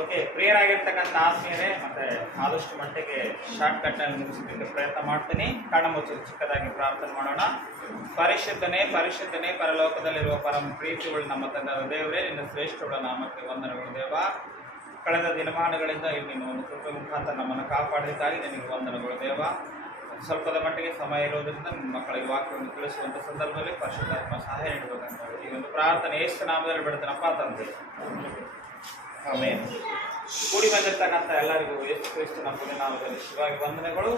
Okay, ಪ್ರಿಯರಾಗಿರ್ತಕ್ಕಂಥ ಆತ್ಮೀಯರೇ, ಮತ್ತೆ ಆದಷ್ಟು ಮಟ್ಟಿಗೆ ಶಾರ್ಟ್ ಕಟ್ ಅಲ್ಲಿ ಮುಗಿಸಲಿಕ್ಕೆ ಪ್ರಯತ್ನ ಮಾಡ್ತೀನಿ. ಕಣ್ಣ ಮುಚ್ಚಿ ಚಿಕ್ಕದಾಗಿ ಪ್ರಾರ್ಥನೆ ಮಾಡೋಣ. ಪರಿಶುದ್ಧನೇ ಪರಿಶುದ್ಧನೇ, ಪರಲೋಕದಲ್ಲಿರುವ ಪರಮ ಪ್ರೀತಿಗಳು ನಮ್ಮ ತಂದೆಯಾದ ದೇವರೇ, ನಿನ್ನ ಶ್ರೇಷ್ಠಗಳ ನಾಮಕ್ಕೆ ವಂದನೆಗಳು ದೇವ. ಕಳೆದ ದಿನಮಾನಗಳಿಂದ ಇಲ್ಲಿ ನೀನು ಒಂದು ಕೃಪೆ ಮುಖಾಂತರ ನಮ್ಮನ್ನು ಕಾಪಾಡಿದ್ದಕ್ಕಾಗಿ ನಿನಗೆ ವಂದನೆಗಳು ದೇವ. ಸ್ವಲ್ಪದ ಮಟ್ಟಿಗೆ ಸಮಯ ಇರೋದ್ರಿಂದ ನಿಮ್ಮ ಮಕ್ಕಳಿಗೆ ವಾಕ್ಯವನ್ನು ತಿಳಿಸುವಂಥ ಸಂದರ್ಭದಲ್ಲಿ ಪರಿಶುದ್ಧಾತ್ಮ ಸಹಾಯ ನೀಡಬೇಕಂತ ಈ ಒಂದು ಪ್ರಾರ್ಥನೆ ಯೇಸು ನಾಮದಲ್ಲಿ ಬಿಡ್ತಾನಪ್ಪ ತಂದೆ, ಆಮೆನ್. ಕೂಡಿ ಬಂದಿರ್ತಕ್ಕಂಥ ಎಲ್ಲರಿಗೂ ಯೇಸು ಕ್ರಿಸ್ತನ ಪುಣ್ಯನಾಮದಲ್ಲಿ ಶಿವಾಗಿ ವಂದನೆಗಳು.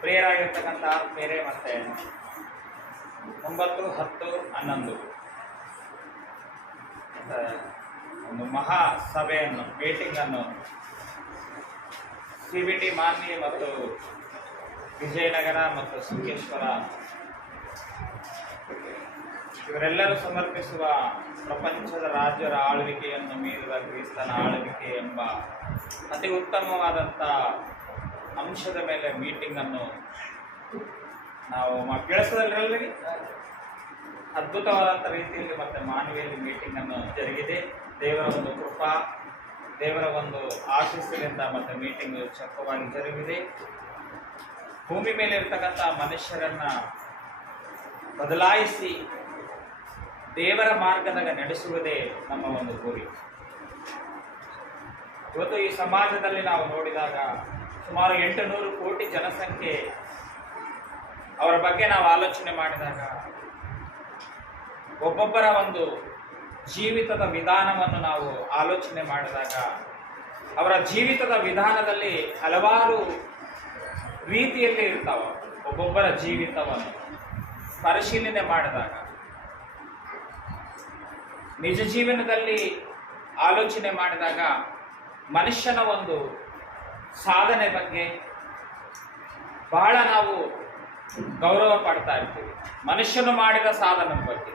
ಪ್ರಿಯರಾಗಿರ್ತಕ್ಕಂಥ ಆತ್ಮೀಯರೇ, ಮತ್ತೆ 9, 10, 11 ಒಂದು ಮಹಾ ಸಭೆಯನ್ನು, ಮೀಟಿಂಗನ್ನು CBT ಮಾನ್ಯ ಮತ್ತು ವಿಜಯನಗರ ಮತ್ತು ಸಂಕೇಶ್ವರ ಇವರೆಲ್ಲರೂ ಸಮರ್ಪಿಸುವ ಪ್ರಪಂಚದ ರಾಜ್ಯರ ಆಳ್ವಿಕೆಯನ್ನು ಮೀರಿದ ಕ್ರಿಸ್ತನ ಆಳ್ವಿಕೆ ಎಂಬ ಅತಿ ಉತ್ತಮವಾದಂಥ ಅಂಶದ ಮೇಲೆ ಮೀಟಿಂಗನ್ನು ನಾವು ಕೆಲಸದಲ್ಲಿ ಅದ್ಭುತವಾದಂಥ ರೀತಿಯಲ್ಲಿ ಮತ್ತು ಮಾನವೀಯಲ್ಲಿ ಮೀಟಿಂಗನ್ನು ಜರುಗಿದೆ. ದೇವರ ಒಂದು ಕೃಪಾ, ದೇವರ ಒಂದು ಆಶೀಸ್ಸಿನಿಂದ ಮತ್ತು ಮೀಟಿಂಗ್ ಚೊಕ್ಕವಾಗಿ ಜರುಗಿದೆ. ಭೂಮಿ ಮೇಲೆ ಇರ್ತಕ್ಕಂಥ ಮನುಷ್ಯರನ್ನ ಬದಲಾಯಿಸಿ ದೇವರ ಮಾರ್ಗದಾಗ ನಡೆಸುವುದೇ ನಮ್ಮ ಒಂದು ಗುರಿ. ಇವತ್ತು ಈ ಸಮಾಜದಲ್ಲಿ ನಾವು ನೋಡಿದಾಗ ಸುಮಾರು 800 ಕೋಟಿ ಜನಸಂಖ್ಯೆ, ಅವರ ಬಗ್ಗೆ ನಾವು ಆಲೋಚನೆ ಮಾಡಿದಾಗ ಒಬ್ಬೊಬ್ಬರ ಒಂದು ಜೀವಿತದ ವಿಧಾನವನ್ನು ನಾವು ಆಲೋಚನೆ ಮಾಡಿದಾಗ ಅವರ ಜೀವಿತದ ವಿಧಾನದಲ್ಲಿ ಹಲವಾರು ರೀತಿಯಲ್ಲಿ ಇರ್ತಾವ. ಒಬ್ಬೊಬ್ಬರ ಜೀವಿತವನ್ನು ಪರಿಶೀಲನೆ ಮಾಡಿದಾಗ, ನಿಜ ಜೀವನದಲ್ಲಿ ಆಲೋಚನೆ ಮಾಡಿದಾಗ ಮನುಷ್ಯನ ಒಂದು ಸಾಧನೆ ಬಗ್ಗೆ ಬಹಳ ನಾವು ಗೌರವ ಪಡ್ತಾ ಇರ್ತೀವಿ. ಮನುಷ್ಯನು ಮಾಡಿದ ಸಾಧನದ ಬಗ್ಗೆ,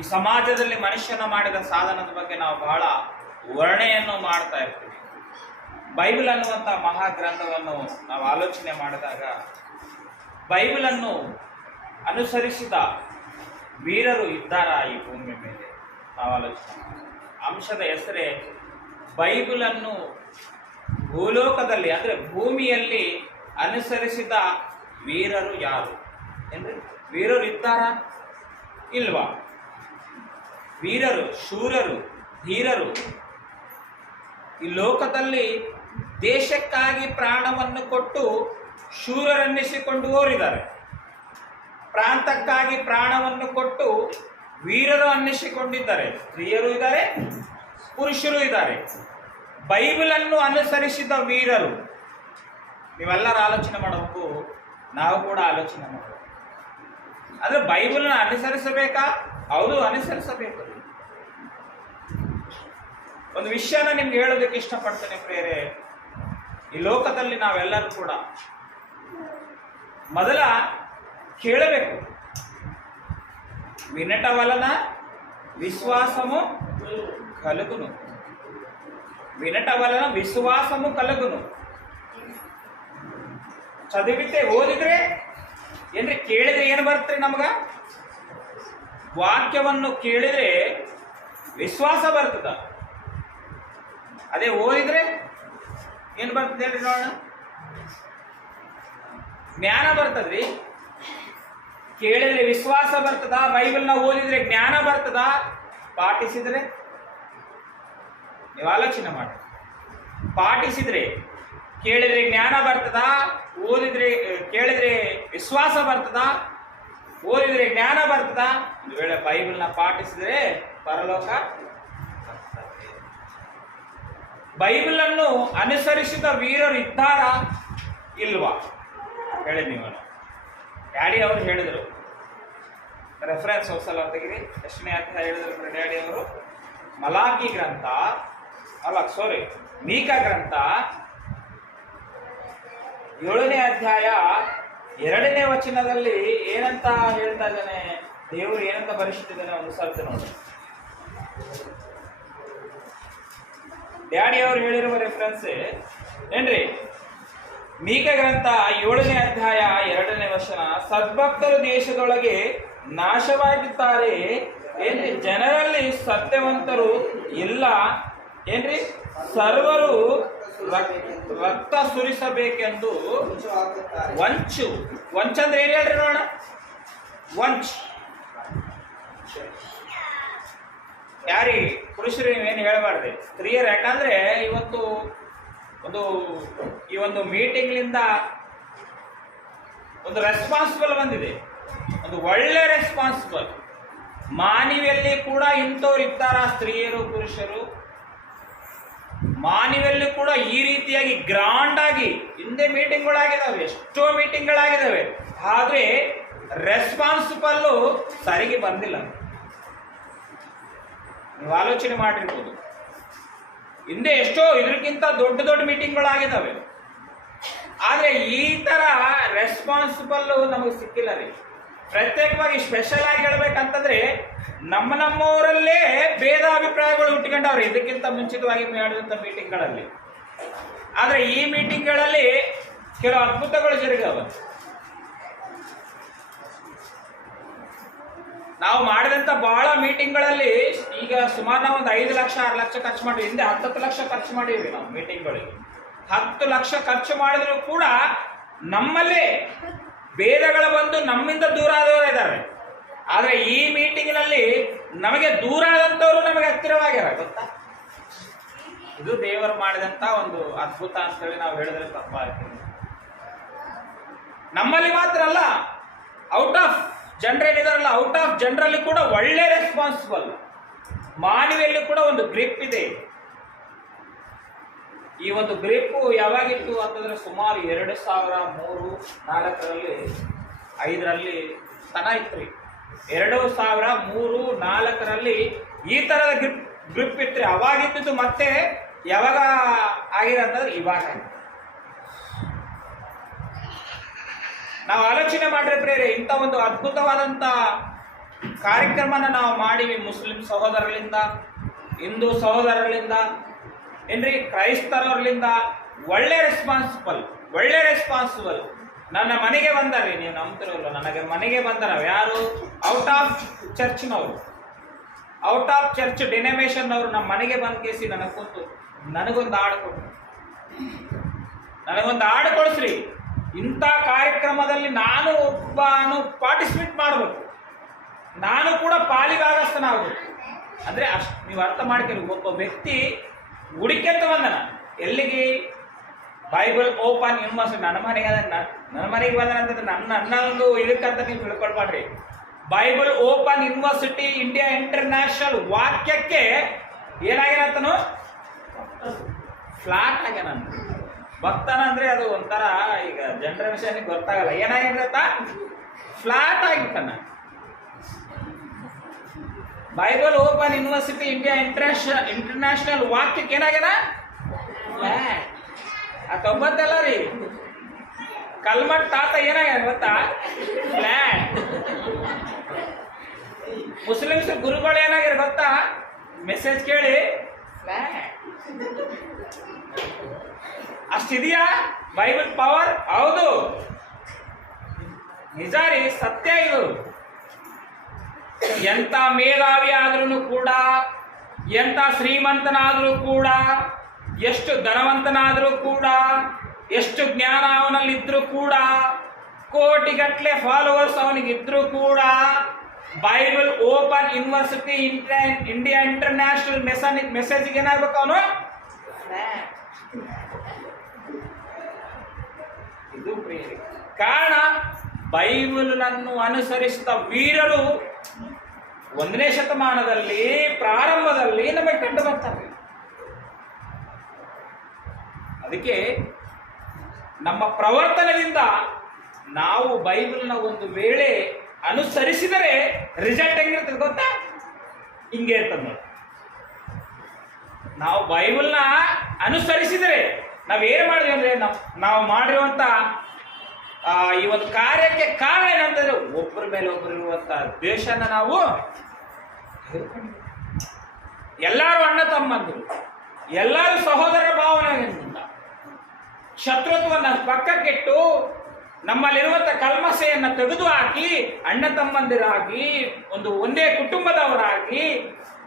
ಈ ಸಮಾಜದಲ್ಲಿ ಮನುಷ್ಯನ ಮಾಡಿದ ಸಾಧನದ ಬಗ್ಗೆ ನಾವು ಬಹಳ ವರ್ಣೆಯನ್ನು ಮಾಡ್ತಾ ಇರ್ತೀವಿ. ಬೈಬಲ್ ಅನ್ನುವಂಥ ಮಹಾಗ್ರಂಥವನ್ನು ನಾವು ಆಲೋಚನೆ ಮಾಡಿದಾಗ ಬೈಬಲನ್ನು ಅನುಸರಿಸಿದ ವೀರರು ಇದ್ದಾರಾ ಈ ಭೂಮಿ ಮೇಲೆ? ನಾವು ಆಲೋಚನೆ ಅಂಶದ ಹೆಸರೇ ಬೈಬಲನ್ನು ಭೂಲೋಕದಲ್ಲಿ ಅಂದರೆ ಭೂಮಿಯಲ್ಲಿ ಅನುಸರಿಸಿದ ವೀರರು ಯಾರು ಅಂದರೆ ವೀರರು ಇದ್ದಾರಾ ಇಲ್ವಾ? ವೀರರು, ಶೂರರು, ಧೀರರು ಈ ಲೋಕದಲ್ಲಿ ದೇಶಕ್ಕಾಗಿ ಪ್ರಾಣವನ್ನು ಕೊಟ್ಟು ಶೂರರೆನ್ನಿಸಿಕೊಂಡು ಹೋರಿದ್ದಾರೆ. ಪ್ರಾಂತಕ್ಕಾಗಿ ಪ್ರಾಣವನ್ನು ಕೊಟ್ಟು ವೀರರು ಅನ್ನಿಸಿಕೊಂಡಿದ್ದಾರೆ. ಸ್ತ್ರೀಯರು ಇದ್ದಾರೆ, ಪುರುಷರು ಇದ್ದಾರೆ. ಬೈಬಲನ್ನು ಅನುಸರಿಸಿದ ವೀರರು ನೀವೆಲ್ಲರೂ ಆಲೋಚನೆ ಮಾಡಬೇಕು, ನಾವು ಕೂಡ ಆಲೋಚನೆ ಮಾಡಬೇಕು. ಆದರೆ ಬೈಬಲ್ನ ಅನುಸರಿಸಬೇಕಾ? ಹೌದು, ಅನುಸರಿಸಬೇಕು. ಒಂದು ವಿಷಯನ ನಿಮ್ಗೆ ಹೇಳೋದಕ್ಕೆ ಇಷ್ಟಪಡ್ತೇನೆ ಪ್ರಿಯರೇ. ಈ ಲೋಕದಲ್ಲಿ ನಾವೆಲ್ಲರೂ ಕೂಡ ಮೊದಲ ಕೇಳಬೇಕು, వినట వలన విశ్వాసము కలుగును. వినట వలన విశ్వాసము కలుగును. ಚದಿವಿತೆ ಓದಿದ್ರೆ ಏನ್ರಿ ಕೇಳಿದ್ರೆ ಏನು ಬರುತ್ತೆ? ನಮಗ ವಾಕ್ಯವನ್ನು ಕೇಳಿದ್ರೆ ವಿಶ್ವಾಸ ಬರ್ತದ. ಅದೇ ಓದಿದ್ರೆ ಏನು ಬರ್ತದೆ ಹೇಳ್ರಿ ನೋಡೋಣ? ಜ್ಞಾನ ಬರ್ತದ್ರಿ. ಕೇಳಿದ್ರೆ ವಿಶ್ವಾಸ ಬರ್ತದ, ಬೈಬಲ್ನ ಓದಿದ್ರೆ ಜ್ಞಾನ ಬರ್ತದ, ಪಾಠಿಸಿದ್ರೆ ನೀವು ಆಲೋಚನೆ ಮಾಡಿ. ಪಾಠಿಸಿದ್ರೆ ಕೇಳಿದ್ರೆ ಜ್ಞಾನ ಬರ್ತದ, ಓದಿದ್ರೆ ಕೇಳಿದ್ರೆ ವಿಶ್ವಾಸ ಬರ್ತದ, ಓದಿದ್ರೆ ಜ್ಞಾನ ಬರ್ತದ. ಒಂದು ವೇಳೆ ಬೈಬಲ್ನ ಪಾಠಿಸಿದ್ರೆ ಪರಲೋಕ. ಬೈಬಲನ್ನು ಅನುಸರಿಸಿದ ವೀರರು ಇದ್ದಾರಾ ಇಲ್ವಾ ಹೇಳಿ ನೀವು. ಡ್ಯಾಡಿ ಅವರು ಹೇಳಿದರು, ರೆಫರೆನ್ಸ್ ಹೊಸಲ ತೆಗಿರಿ. ಎಷ್ಟನೇ ಅಧ್ಯಾಯ ಹೇಳಿದ್ರು ಡ್ಯಾಡಿ ಅವರು? ಮಲಾಕಿ ಗ್ರಂಥ ಮೀಕಾ ಗ್ರಂಥ 7ನೇ ಅಧ್ಯಾಯ 2ನೇ ವಚನದಲ್ಲಿ ಏನಂತ ಹೇಳ್ತಾ ಇದ್ದಾನೆ, ದೇವರು ಏನಂತ ಬರೆಸಿಟ್ಟಿದ್ದಾನೆ ಒಂದು ಸರ್ತಿ ನೋಡಿ. ಡ್ಯಾಡಿ ಅವರು ಹೇಳಿರುವ ರೆಫರೆನ್ಸ್ ಏನ್ರಿ? ಮೀಕ ಗ್ರಂಥ 7ನೇ ಅಧ್ಯಾಯ 2ನೇ ವಚನ, ಸದ್ಭಕ್ತರು ದೇಶದೊಳಗೆ ನಾಶವಾಗಿದ್ದಾರೆ. ಏನ್ರಿ? ಜನರಲ್ಲಿ ಸತ್ಯವಂತರು ಇಲ್ಲ. ಏನ್ರಿ? ಸರ್ವರು ರಕ್ತ ಸುರಿಸಬೇಕೆಂದು ವಂಚು. ವಂಚಂದ್ರೆ ಏನ್ ಹೇಳ್ರಿ ನೋಡೋಣ? ವಂಚ್ ಯಾರಿ ಪುರುಷರು ಏನು ಹೇಳಬಾರ್ದು, ಸ್ತ್ರೀಯರು. ಯಾಕಂದ್ರೆ ಇವತ್ತು ಈ ಒಂದು ಮೀಟಿಂಗ್ನಿಂದ ಒಂದು ರೆಸ್ಪಾನ್ಸಿಬಲ್ ಬಂದಿದೆ, ಒಂದು ಒಳ್ಳೆ ರೆಸ್ಪಾನ್ಸಿಬಲ್. ಮಾನವಿಯಲ್ಲಿ ಕೂಡ ಇಂಥವ್ರು ಇದ್ದಾರ, ಸ್ತ್ರೀಯರು ಪುರುಷರು. ಮಾನವಿಯಲ್ಲಿ ಕೂಡ ಈ ರೀತಿಯಾಗಿ ಗ್ರಾಂಡ್ ಆಗಿ ಹಿಂದೆ ಮೀಟಿಂಗ್ಗಳಾಗಿದ್ದಾವೆ, ಎಷ್ಟೋ ಮೀಟಿಂಗ್ಗಳಾಗಿದ್ದಾವೆ, ಆದ್ರೆ ರೆಸ್ಪಾನ್ಸಿಬಲ್ ಸರಿಗೆ ಬಂದಿಲ್ಲ. ನೀವು ಆಲೋಚನೆ ಮಾಡಿರ್ಬೋದು, ಹಿಂದೆ ಎಷ್ಟೋ ಇದಕ್ಕಿಂತ ದೊಡ್ಡ ದೊಡ್ಡ ಮೀಟಿಂಗ್ಗಳಾಗಿದ್ದಾವೆ, ಆದ್ರೆ ಈ ತರ ರೆಸ್ಪಾನ್ಸಿಬಲ್ ನಮಗೆ ಸಿಕ್ಕಿಲ್ಲ ರೀ. ಪ್ರತ್ಯೇಕವಾಗಿ ಸ್ಪೆಷಲ್ ಆಗಿ ಹೇಳ್ಬೇಕಂತಂದ್ರೆ ನಮ್ಮವರಲ್ಲೇ ಭೇದಾಭಿಪ್ರಾಯಗಳು ಹುಟ್ಟಿಕೊಂಡವ್ರೆ ಇದಕ್ಕಿಂತ ಮುಂಚಿತವಾಗಿ ಮಾಡಿದಂಥ ಮೀಟಿಂಗ್ಗಳಲ್ಲಿ. ಆದ್ರೆ ಈ ಮೀಟಿಂಗ್ಗಳಲ್ಲಿ ಕೆಲವು ಅದ್ಭುತಗಳು ಜರುಗವ. ನಾವು ಮಾಡಿದಂಥ ಬಹಳ ಮೀಟಿಂಗ್ಗಳಲ್ಲಿ ಈಗ ಸುಮಾರು ನಾವು ಒಂದು 5 ಲಕ್ಷ 6 ಲಕ್ಷ ಖರ್ಚು ಮಾಡಿವಿ. ಹಿಂದೆ 10 ಲಕ್ಷ ಖರ್ಚು ಮಾಡಿವಿ ನಾವು ಮೀಟಿಂಗ್ಗಳಿಗೆ. 10 ಲಕ್ಷ ಖರ್ಚು ಮಾಡಿದ್ರು ಕೂಡ ನಮ್ಮಲ್ಲೇ ಭೇದಗಳು ಬಂದು ನಮ್ಮಿಂದ ದೂರ ಆದವರು ಇದ್ದಾರೆ. ಆದ್ರೆ ಈ ಮೀಟಿಂಗ್ನಲ್ಲಿ ನಮಗೆ ದೂರ ಆದಂಥವ್ರು ನಮಗೆ ಹತ್ತಿರವಾಗ್ಯಾರ. ಗೊತ್ತಾ? ಇದು ದೇವರು ಮಾಡಿದಂತ ಒಂದು ಅದ್ಭುತ ಅಂತೇಳಿ ನಾವು ಹೇಳಿದ್ರೆ ತಪ್ಪಾಗ್ತದೆ. ನಮ್ಮಲ್ಲಿ ಮಾತ್ರ ಅಲ್ಲ, ಔಟ್ ಆಫ್ ಜನರೇನಿದಾರಲ್ಲ, ಔಟ್ ಆಫ್ ಜನರಲ್ಲಿ ಕೂಡ ಒಳ್ಳೆ ರೆಸ್ಪಾನ್ಸಿಬಲ್. ಮಾನವಿಯಲ್ಲಿ ಕೂಡ ಒಂದು ಗ್ರಿಪ್ ಇದೆ. ಈ ಒಂದು ಗ್ರಿಪ್ ಯಾವಾಗಿತ್ತು ಅಂತಂದ್ರೆ ಸುಮಾರು 2003-4ರಲ್ಲಿ 5ರಲ್ಲಿ ತನ ಇತ್ತು ರೀ. 2003-4ರಲ್ಲಿ ಈ ತರದ ಗ್ರಿಪ್ ಇತ್ತು. ಅವಾಗಿದ್ದು ಮತ್ತೆ ಯಾವಾಗ ಆಗಿದೆ ಅಂತಂದ್ರೆ ಇವಾಗ. ನಾವು ಆಲೋಚನೆ ಮಾಡ್ರೆ ಪ್ರೇರೆ, ಇಂಥ ಒಂದು ಅದ್ಭುತವಾದಂಥ ಕಾರ್ಯಕ್ರಮನ ನಾವು ಮಾಡಿವಿ. ಮುಸ್ಲಿಂ ಸಹೋದರರಿಂದ, ಹಿಂದೂ ಸಹೋದರರಿಂದ, ಏನ್ರಿ, ಕ್ರೈಸ್ತರವರಿಂದ ಒಳ್ಳೆ ರೆಸ್ಪಾನ್ಸಿಬಲ್. ನನ್ನ ಮನೆಗೆ ಬಂದಾರೆ, ನೀವು ನಂಬ್ತಿರಲ್ಲ, ನನಗೆ ಮನೆಗೆ ಬಂದಾರ. ಯಾರು? ಔಟ್ ಆಫ್ ಚರ್ಚ್ನವರು, ಔಟ್ ಆಫ್ ಚರ್ಚ್ ಡಿನೋಮಿನೇಷನ್ನವರು ನಮ್ಮ ಮನೆಗೆ ಬಂದು ಕೇಸಿ ನನಗೆ ಕೂತು ನನಗೊಂದು ಹಾಡು ಕೊಡಿಸ್ರಿ. ಇಂಥ ಕಾರ್ಯಕ್ರಮದಲ್ಲಿ ನಾನು ಪಾರ್ಟಿಸಿಪೇಟ್ ಮಾಡಬೇಕು, ನಾನು ಕೂಡ ಪಾಲಿಭಾಗಸ್ಥನಾಗಬೇಕು. ಅಂದ್ರೆ ಅಷ್ಟು ನೀವು ಅರ್ಥ ಮಾಡ್ಕೊಳ್ಳಿ. ಒಬ್ಬ ವ್ಯಕ್ತಿ ಹುಡುಕೆಂತ ಬಂದನ ಎಲ್ಲಿಗೆ? Bible open university. ನನ್ನ ಮನೆಗೆ ಬಂದನ ಅಂತಂದ್ರೆ ನನ್ನ ಒಂದು ಇದಕ್ಕಂತ ನೀವು ತಿಳ್ಕೊಳ್ಬಾಡ್ರಿ. Bible open university India international ವಾಕ್ಯಕ್ಕೆ ಏನಾಗ್ಯಾನಂತನು? ಫ್ಲಾಟ್ ಆಗ್ಯಾನ. ಭಕ್ತನ ಅಂದ್ರೆ ಅದು ಒಂಥರ ಈಗ ಜನರೇಷನ್ ಗೊತ್ತಾಗಲ್ಲ. ಏನಾಗಿರತ್ತ? ಫ್ಲಾಟ್ ಆಗಿರ್ತಾನ. Bible open university India international ವಾಕ್ಯಕ್ಕೆ ಏನಾಗ್ಯದ? ಫ್ಲಾಟ್. ಆ 90 ರೀ ಕಲ್ಮಟ್ ತಾತ ಏನಾಗ್ಯಾರ ಗೊತ್ತಾ? ಫ್ಲಾಟ್. ಮುಸ್ಲಿಮ್ಸ್ ಗುರುಗಳು ಏನಾಗ್ಯಾರ ಗೊತ್ತಾ? ಮೆಸೇಜ್ ಕೇಳಿ ಫ್ಲಾಟ್. ಅಷ್ಟಿದೆಯಾ Bible power? ಹೌದು, ನಿಜ ರೀ, ಸತ್ಯ ಇದು. ಎಂತ ಮೇಧಾವಿ ಆದ್ರೂ ಕೂಡ, ಎಂತ ಶ್ರೀಮಂತನಾದ್ರೂ ಕೂಡ, ಎಷ್ಟು ಧನವಂತನಾದ್ರೂ ಕೂಡ, ಎಷ್ಟು ಜ್ಞಾನ ಅವನಲ್ಲಿದ್ರೂ ಕೂಡ, ಕೋಟಿಗಟ್ಟಲೆ ಫಾಲೋವರ್ಸ್ ಅವನಿಗಿದ್ರೂ ಕೂಡ, Bible open university India international ಮೆಸೇಜ್ಗೆ ಏನಾಗಬೇಕು ಅವನು? ಇದು ಪ್ರಿಯರೇ, ಕಾರಣ ಬೈಬಲ್ನನ್ನು ಅನುಸರಿಸಿದ ವೀರರು 1ನೇ ಶತಮಾನದಲ್ಲಿ ಪ್ರಾರಂಭದಲ್ಲಿ ನಮಗೆ ಕಂಡು ಬರ್ತಾರೆ. ಅದಕ್ಕೆ ನಮ್ಮ ಪ್ರವರ್ತನದಿಂದ ನಾವು ಬೈಬಲ್ನ ಒಂದು ವೇಳೆ ಅನುಸರಿಸಿದರೆ ರಿಸಲ್ಟ್ ಹೆಂಗಿರ್ತದೆ ಗೊತ್ತಾ? ಹಿಂಗೆ ಇರ್ತದೆ ನೋಡಿ. ನಾವು ಬೈಬಲ್ನ ಅನುಸರಿಸಿದರೆ ನಾವೇನು ಮಾಡಿದ್ವಿ ಅಂದ್ರೆ ನಾವು ಮಾಡಿರುವಂತ ಈ ಒಂದು ಕಾರ್ಯಕ್ಕೆ ಕಾರಣ ಏನಂತಂದ್ರೆ ಒಬ್ಬರ ಮೇಲೆ ಒಬ್ಬರು ಇರುವಂತ ದ್ವೇಷನ ನಾವು ಎಲ್ಲರೂ ಅಣ್ಣ ತಮ್ಮಂದರು, ಎಲ್ಲರೂ ಸಹೋದರ ಭಾವನೆಯಿಂದ ಶತ್ರುತ್ವವನ್ನು ಪಕ್ಕಕ್ಕಿಟ್ಟು ನಮ್ಮಲ್ಲಿರುವಂತ ಕಲ್ಮಸೆಯನ್ನ ತೆಗೆದುಹಾಕಿ ಅಣ್ಣ ತಮ್ಮಂದಿರಾಗಿ ಒಂದೇ ಕುಟುಂಬದವರಾಗಿ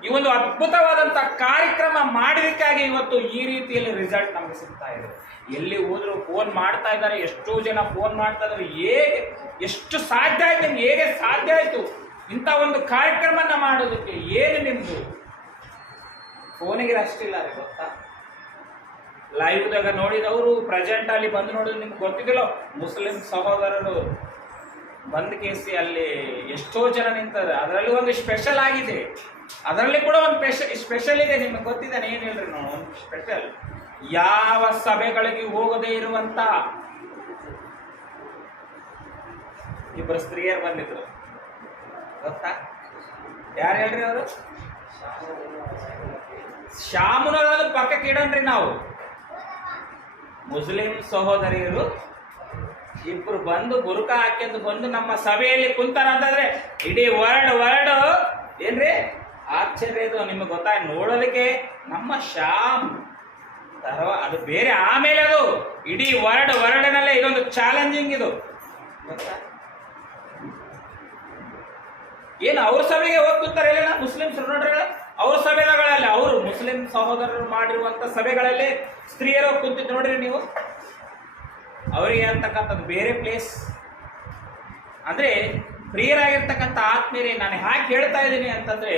ಈ ಒಂದು ಅದ್ಭುತವಾದಂತಹ ಕಾರ್ಯಕ್ರಮ ಮಾಡೋದಕ್ಕಾಗಿ ಇವತ್ತು ಈ ರೀತಿಯಲ್ಲಿ ರಿಸಲ್ಟ್ ನಮಗೆ ಸಿಗ್ತಾ ಇದೆ. ಎಲ್ಲಿ ಹೋದ್ರು ಫೋನ್ ಮಾಡ್ತಾ ಇದ್ದಾರೆ, ಎಷ್ಟೋ ಜನ ಫೋನ್ ಮಾಡ್ತಾ ಇದ್ದಾರೆ. ಹೇಗೆ ಎಷ್ಟು ಸಾಧ್ಯ ಆಯ್ತು ನಿಮ್ಗೆ? ಹೇಗೆ ಸಾಧ್ಯ ಆಯ್ತು ಇಂಥ ಒಂದು ಕಾರ್ಯಕ್ರಮನ ಮಾಡೋದಕ್ಕೆ? ಏನು ನಿಮ್ದು ಫೋನಿಗೆ ಅಷ್ಟಿಲ್ಲ ರೀ, ಗೊತ್ತಾ? ಲೈವ್ದಾಗ ನೋಡಿದವರು ಪ್ರೆಸೆಂಟ್ ಅಲ್ಲಿ ಬಂದು ನೋಡಿದ್ರು ನಿಮ್ಗೆ ಗೊತ್ತಿದ್ದಿಲ್ಲ. ಮುಸ್ಲಿಂ ಸಹೋದರರು ಬಂದ್ ಕೇಸಿ ಅಲ್ಲಿ ಎಷ್ಟೋ ಜನ ನಿಂತಾರೆ. ಅದರಲ್ಲಿ ಒಂದು ಸ್ಪೆಷಲ್ ಆಗಿದೆ, ಅದರಲ್ಲಿ ಕೂಡ ಒಂದು ಸ್ಪೆಷಲ್ ಇದೆ. ನಿಮಗೆ ಗೊತ್ತಿದ್ದಾನೆ? ಏನು ಹೇಳ್ರಿ ನಾವು ಒಂದು ಸ್ಪೆಷಲ್. ಯಾವ ಸಭೆಗಳಿಗೆ ಹೋಗದೇ ಇರುವಂತ ಇಬ್ಬರು ಸ್ತ್ರೀಯರು ಬಂದಿದ್ರು, ಗೊತ್ತಾ? ಯಾರು ಹೇಳ್ರಿ ಅವರು? ಶಾಮುನವರ ಪಕ್ಕಕ್ಕೆ ಇಡನ್ರಿ ನಾವು. ಮುಸ್ಲಿಂ ಸಹೋದರಿಯರು ಇಬ್ರು ಬಂದು ಬುರುಕ ಹಾಕಿದ್ದು ಬಂದು ನಮ್ಮ ಸಭೆಯಲ್ಲಿ ಕುಂತಾರ ಅಂತಂದ್ರೆ ಇಡೀ ವರ್ಡ್ ಏನ್ರಿ ಆಶ್ಚರ್ಯ ಇದು. ನಿಮಗೆ ಗೊತ್ತಾಗ ನೋಡೋದಕ್ಕೆ ನಮ್ಮ ಶಾಮ್ ಅದು ಬೇರೆ. ಆಮೇಲೆ ಅದು ಇಡೀ ವರ್ಡ್ನಲ್ಲೇ ಇದೊಂದು ಚಾಲೆಂಜಿಂಗ್ ಇದು, ಗೊತ್ತಾ? ಏನು ಅವ್ರ ಸಭೆಗೆ ಹೋಗಿ ಕೂತಾರೆ ಇಲ್ಲ ಮುಸ್ಲಿಮ್ಸ್ ನೋಡ್ರಿ, ಅವ್ರ ಸಭೆಗಳಲ್ಲಿ ಅವರು ಮುಸ್ಲಿಂ ಸಹೋದರರು ಮಾಡಿರುವಂತ ಸಭೆಗಳಲ್ಲಿ ಸ್ತ್ರೀಯರು ಹೋಗಿ ಕುಂತಿದ್ದು ನೋಡ್ರಿ ನೀವು. ಅವರಿಗೆ ಅಂತಕ್ಕಂಥದ್ದು ಬೇರೆ ಪ್ಲೇಸ್. ಅಂದ್ರೆ ಪ್ರಿಯರಾಗಿರ್ತಕ್ಕಂಥ ಆತ್ಮೀಯರೇ, ನಾನು ಯಾಕೆ ಹೇಳ್ತಾ ಇದ್ದೀನಿ ಅಂತಂದ್ರೆ,